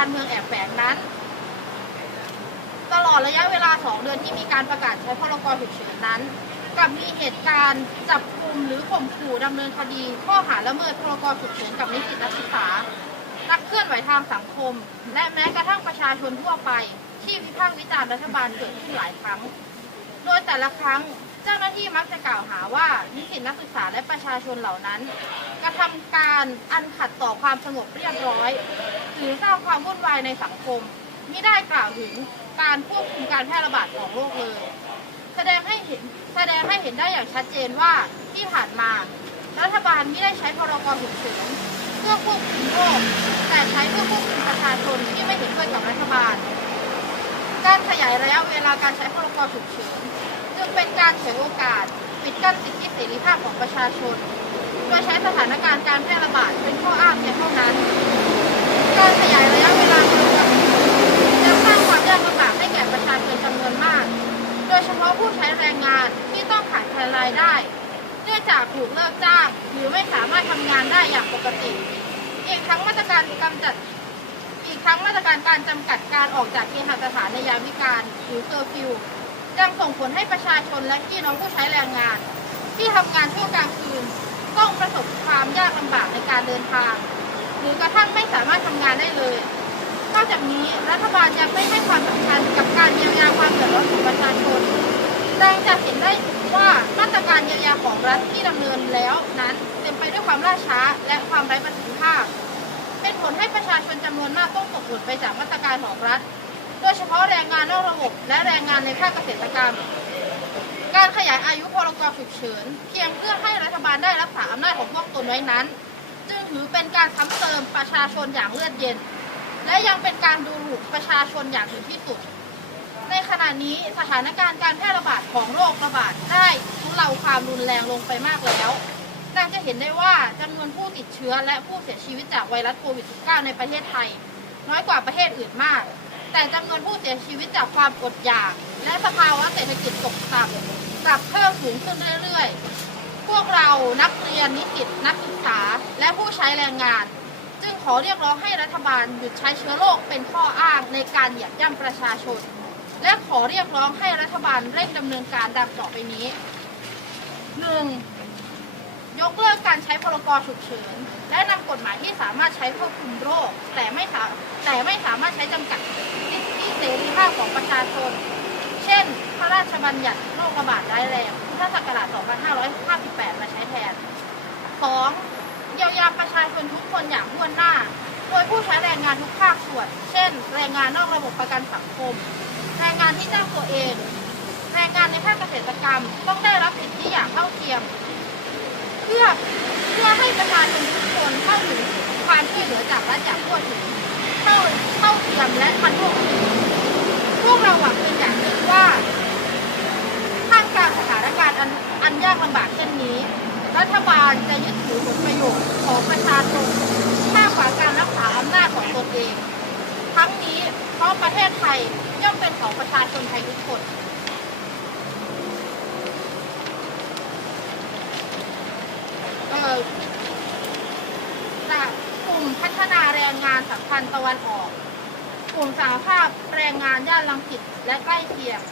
การเมืองแอบแฝงนั้น ตลอดระยะเวลา 2 เดือนที่มีการประกาศใช้พรกฉุกเฉินนั้นกับมีเหตุการณ์จับกลุ่มหรือข่มขู่ดำเนินคดี ข้อหาละเมิดพรกฉุกเฉินกับนิสิตนักศึกษา นักเคลื่อนไหวทางสังคม และแม้กระทั่งประชาชนทั่วไป ที่วิพากษ์วิจารณ์รัฐบาลเกิดขึ้นหลายครั้ง โดยแต่ละครั้งเจ้าหน้าที่มักจะกล่าวหาว่านิสิตนักศึกษาและประชาชนเหล่านั้น กระทำการอันขัดต่อความสงบเรียบร้อย หรือสร้างความวุ่นวายในสังคมมิได้กล่าวถึงการควบคุมการแพร่ระบาดของโรคเลย แสดงให้เห็นแสดงให้เห็นได้อย่างชัดเจนว่าที่ผ่านมา รัฐบาลไม่ได้ใช้พรกฉุกเฉินเพื่อควบคุมโรคแต่ใช้เพื่อควบคุมประชาชนที่ไม่เห็นด้วยกับรัฐบาล การขยายระยะเวลาการใช้พรกฉุกเฉินจึงเป็นการฉวยโอกาสปิดกั้นสิทธิเสรีภาพของประชาชน โดยใช้สถานการณ์การแพร่ระบาดเป็นข้ออ้างเพียงเท่านั้น การขยายระยะเวลาการกักตัวยังสร้างความยากลำบากให้แก่ประชาชนจำนวนมาก โดยเฉพาะผู้ใช้แรงงานที่ต้องขาดแคลนรายได้เนื่องจากถูกเลิกจ้างหรือไม่สามารถทำงานได้อย่างปกติ อีกทั้งมาตรการกำจัดอีกทั้งมาตรการการจำกัดการออกจากเคหสถานในยามวิกาลหรือเคอร์ฟิวยังส่งผลให้ประชาชนและพี่น้องผู้ใช้แรงงาน ที่ทำงานช่วงกลางคืน ต้องประสบความยากลำบากในการเดินทาง หรือกระทั่งไม่สามารถทำงานได้เลย นอกจากนี้รัฐบาลยังไม่ให้ความสำคัญกับการเยียวยาความเดือดร้อนของประชาชนแสดงจะเห็นได้ว่ามาตรการเยียวยาของรัฐที่ดำเนินแล้วนั้นเต็มไปด้วยความล่าช้าและความไร้ประสิทธิภาพ เป็นผลให้ประชาชนจำนวนมากต้องตกหล่นไปจากมาตรการของรัฐ โดยเฉพาะแรงงานนอกระบบและแรงงานในภาคเกษตรกรรม การขยายอายุพรกฉุกเฉินเพียงเพื่อให้รัฐบาลได้รักษาอำนาจของพวกตนไว้นั้น จึงถือเป็นการซ้ำเติมประชาชนอย่างเลือดเย็น และยังเป็นการดูถูกประชาชนอย่างถึงที่สุด ในขณะนี้สถานการณ์การแพร่ระบาดของโรคระบาดได้ทุเลาความรุนแรงลงไปมากแล้วดังจะเห็นได้ว่าจำนวนผู้ติดเชื้อและผู้เสียชีวิตจากไวรัสโควิด -19 ในประเทศไทย น้อยกว่าประเทศอื่นมาก แต่จำนวนผู้เสียชีวิตจากความอดอยาก และสภาวะเศรษฐกิจตกต่ำกลับเพิ่มสูงขึ้นเรื่อยๆ พวกเรานักเรียนนิสิตนักศึกษา และผู้ใช้แรงงาน จึงขอเรียกร้องให้รัฐบาลหยุดใช้เชื้อโรคเป็นข้ออ้างในการเหยียบย่ำประชาชน และขอเรียกร้องให้รัฐบาลเร่งดำเนินการดังต่อไปนี้ 1. ยกเลิกการใช้พรกฉุกเฉิน และนำกฎหมายที่สามารถใช้ควบคุมโรค แต่ไม่สาแต่ไม่สามารถใช้จำกัดสิทธิเสรีภาพของประชาชน เช่น พระราชบัญญัติโรคระบาดร้ายแรง พุทธศักราช 2558 มาใช้แทน 2. เยียวยาประชาชนทุกคนอย่างทั่วหน้า โดยผู้ใช้แรงงานทุกภาคส่วน เช่น แรงงานนอกระบบประกันสังคม แรงงานที่จ้างตัวเอง แรงงานในภาคเกษตรกรรม ต้องได้รับสิทธิอย่างเท่าเทียม เพื่อเพื่อให้ประชาชนทุกคนเข้าถึงความช่วยเหลือจากรัฐอย่างทั่วถึงเท่าเท่าเทียมและทันท่วงทีพวกเราหวังเป็นอย่างยิ่งว่า ท่ากลางสถานการณ์อันอันยากลำบากเช่นนี้ รัฐบาลจะยึดถือผลประโยชน์ของประชาชนมากกว่าการรักษาอำนาจของตนเอง ทั้งนี้เพราะประเทศไทยย่อมเป็นของประชาชนไทยทุกคนเอ่อจากกลุ่มพัฒนาแรงงานสัมพันธ์ตะวันออก กลุ่มสหภาพแรงงานย่านลังสิตและใกล้เคียง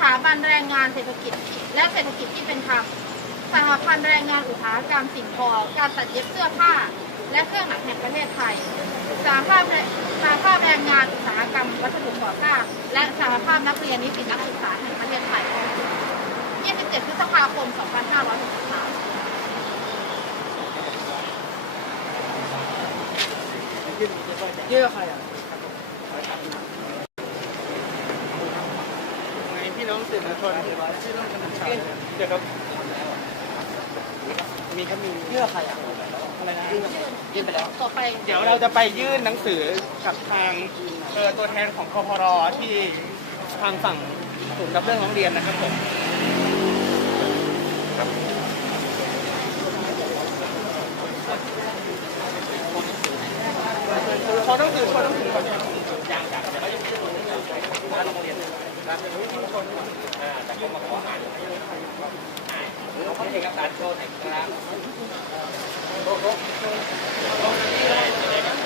ถาบันแรงงานเศรษฐกิจ และเศรษฐกิจที่เป็นธรรมสหพันธ์แรงงานอุตสาหกรรมสิ่งทอ การตัดเย็บเสื้อผ้า และเครื่องหนังแห่งประเทศไทยสหภาพรงสหภาพแรงงานอุตสาหกรรมวัสดุก่อสร้างและสหภาพนักเรียนนิสิตนักศึกษาแห่งประเทศไทย 27 พฤษภาคม 2563ยื่อใครอะ ไงพี่น้ องสื่อมวลชนเดี๋ยวครับมีครับมียื่อใครอะอะไรนะยื่อยื่นไปแล้วต่อไปเดี๋ยวเราจะไปยื่นหนังสือกับทางเออตัวแทนของคอพรที่ทางฝั่งศูนย์รับเรื่องร้องเรียนนะครับผมเขาต้องถือเขาต้องถือก่อนครับอย่างจากเดี๋ยวเขาจะยื่นหนังสือทางโรงเรียน รับเป็นวิธีมงคนอ่าแต่เขามาขออ่านเขาเอกสารโชว์ไหน่อยครับ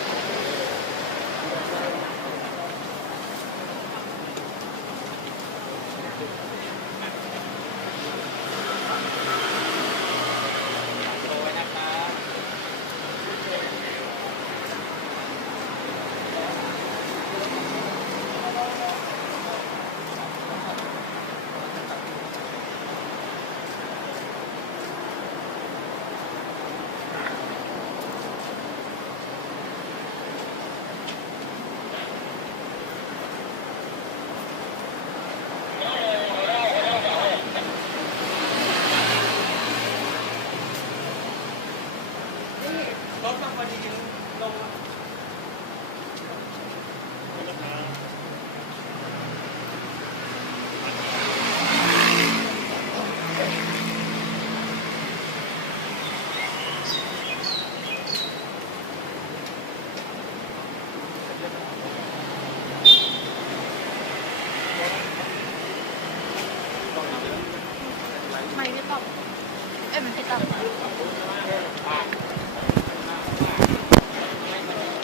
รถมาพอดีลง ไม่ไม่ต้องเอ้ยมันไม่ต้อง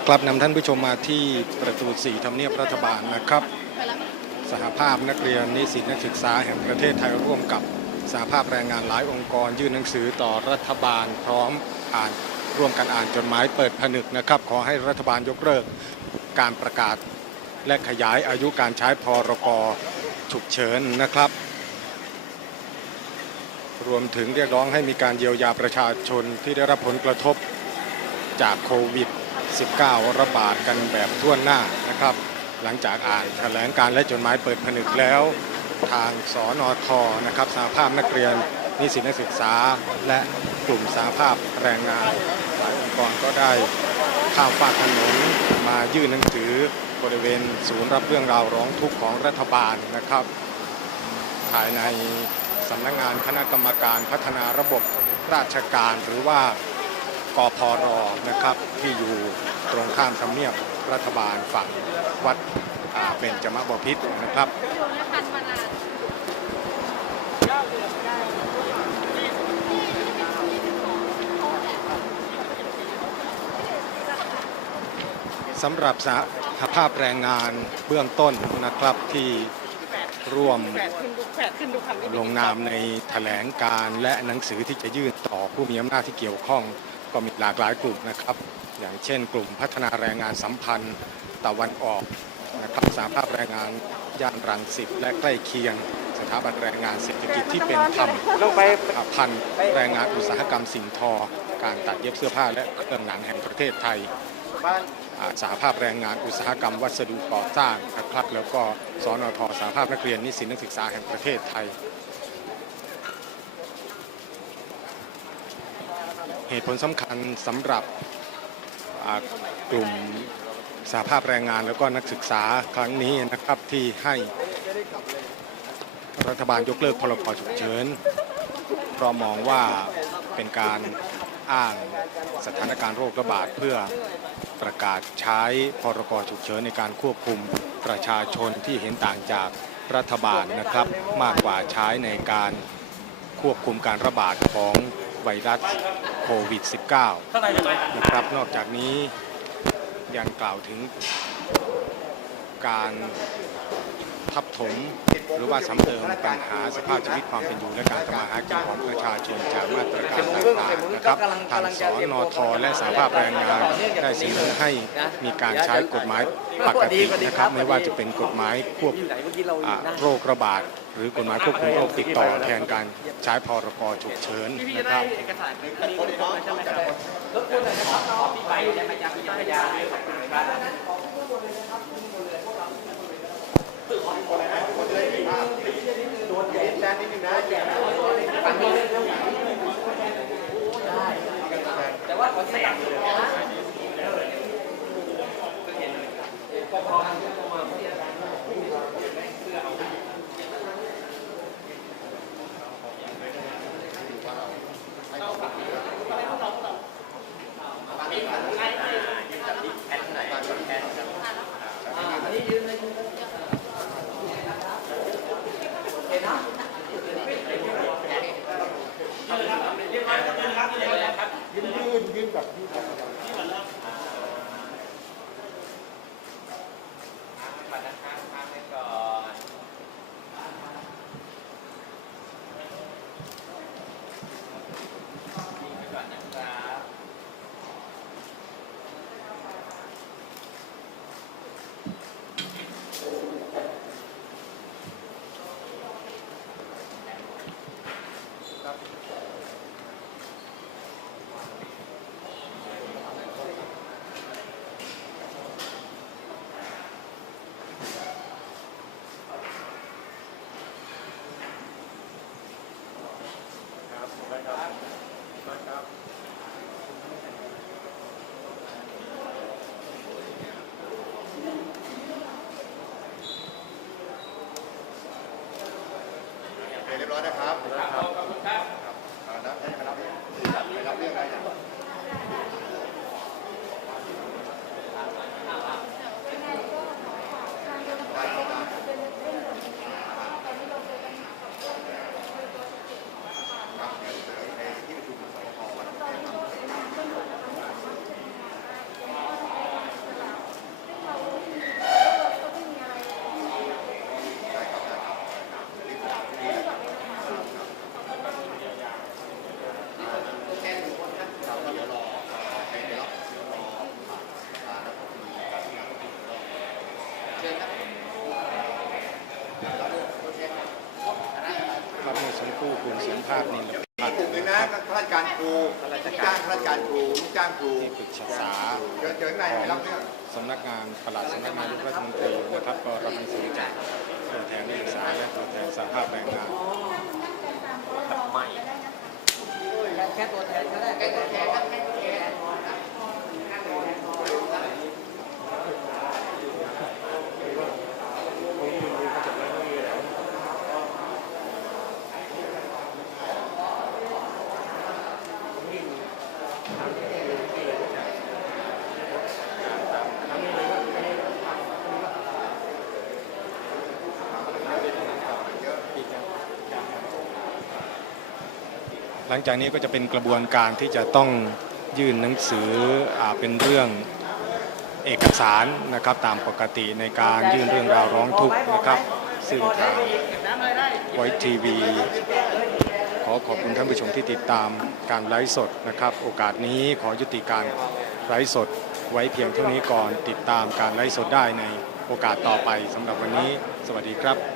กลับนำท่านผู้ชมมาที่ประตู4ทำเนียบรัฐบาลนะครับ สหภาพนักเรียนนิสิตนักศึกษาแห่งประเทศไทยร่วมกับสหภาพแรงงานหลายองค์กร ยื่นหนังสือต่อรัฐบาลพร้อมอ่านร่วมกันอ่านจดหมายเปิดผนึกนะครับ ขอให้รัฐบาลยกเลิกการประกาศและขยายอายุการใช้พรกฉุกเฉินนะครับ รวมถึงเรียกร้องให้มีการเยียวยาประชาชนที่ได้รับผลกระทบจากโควิด 19 ระบาดกันแบบทั่วหน้านะครับ หลังจากอ่านแถลงการและจดหมายเปิดผนึกแล้ว ทางสอนอทนะครับสหภาพนักเรียนนิสิตนักศึกษา และกลุ่มสหภาพแรงงานหลายองค์กรก็ได้ข้ามฝากถนนมายื่นหนังสือบริเวณศูนย์รับเรื่องราวร้องทุกข์ของรัฐบาลนะครับ ภายในสำนักงานคณะกรรมการพัฒนาระบบราชการหรือว่า กพรนะครับที่อยู่ตรงข้ามทำเนียบรัฐบาลฝั่งวัดเป็นจมะบพิษนะครับสำหรับสภาพแรงงานเบื้องต้นนะครับที่ร่วมลงนามในแถลงการและหนังสือที่จะยื่นต่อผู้มีอำนาจที่เกี่ยวข้อง ก็มีหลากหลายกลุ่มนะครับ อย่างเช่น กลุ่มพัฒนาแรงงานสัมพันธ์ตะวันออกนะครับสหภาพแรงงานย่านรังสิตและใกล้เคียง สถาบันแรงงานเศรษฐกิจที่เป็นธรรมพันธ์แรงงานอุตสาหกรรมสิ่งทอ การตัดเย็บเสื้อผ้าและเครื่องหนังแห่งประเทศไทยบ้าภาพแรงงานอุตสาหกรรมวัสดุก่อสร้างนะครับแล้วก็สนทสหภาพนักเรียนนิสิตนักศึกษาแห่งประเทศไทย เหตุผลสำคัญสำหรับกลุ่มสหภาพแรงงานแล้วก็นักศึกษาครั้งนี้นะครับที่ให้รัฐบาลยกเลิกพรกฉุกเฉินเพราะมองว่าเป็นการอ้างสถานการณ์โรคระบาดเพื่อประกาศใช้พรกฉุกเฉินในการควบคุมประชาชนที่เห็นต่างจากรัฐบาลนะครับ มากกว่าใช้ในการควบคุมการระบาดของ ไวรัสโควิด -19 นะครับนอกจากนี้ยังกล่าวถึงการ ทับถมหรือว่าซ้ำเติมปัญหาสภาพชีวิตความเป็นอยู่และการทำมาหากินของประชาชนจากมาตรการต่างๆนะครับทางสนทและสหภาพแรงงานได้เสนอให้มีการใช้กฎหมายปกตินะครับไม่ว่าจะเป็นกฎหมายควบโรคระบาดหรือกฎหมายควบคุมโรคติดต่อแทนการใช้พรกฉุกเฉินนะครับเอกสารอันนี้ครบแล้วใช่ไหมครับรถคุณหน่ยนะครับขอพี่ใบได้ไมจ๊ะพี่ใบยาขอบคุณครับ แต่ว่าขอแสงเลยนะาพนี้ถึงนะข้าราชการครูจ้างข้าราชการครูลูกจ้างครูที่ปรึกษาเจอเดี๋ยวข้างในขอไปรับเรื่องสำนักงานปลัดสำนักงานรัฐมนตรีนะครับก็รับหนังสือจากตัวแทนนักศึกษาและตัวแทนสหภาพแรงงานแค่ตัวแทนก็ได้แค่ตัวแทน หลังจากนี้ก็จะเป็นกระบวนการที่จะต้องยื่นหนังสืออเป็นเรื่องเอกสารนะครับตามปกติในการยื่นเรื่องราวร้องทุกข์นะครับ ซึ่งทางไวทีวีขอขอบคุณท่านผู้ชมที่ติดตามการไลฟ์สดนะครับ โอกาสนี้ขอยุติการไลฟ์สดไว้เพียงเท่านี้ก่อนติดตามการไลฟ์สดได้ในโอกาสต่อไปสำหรับวันนี้ สวัสดีครับ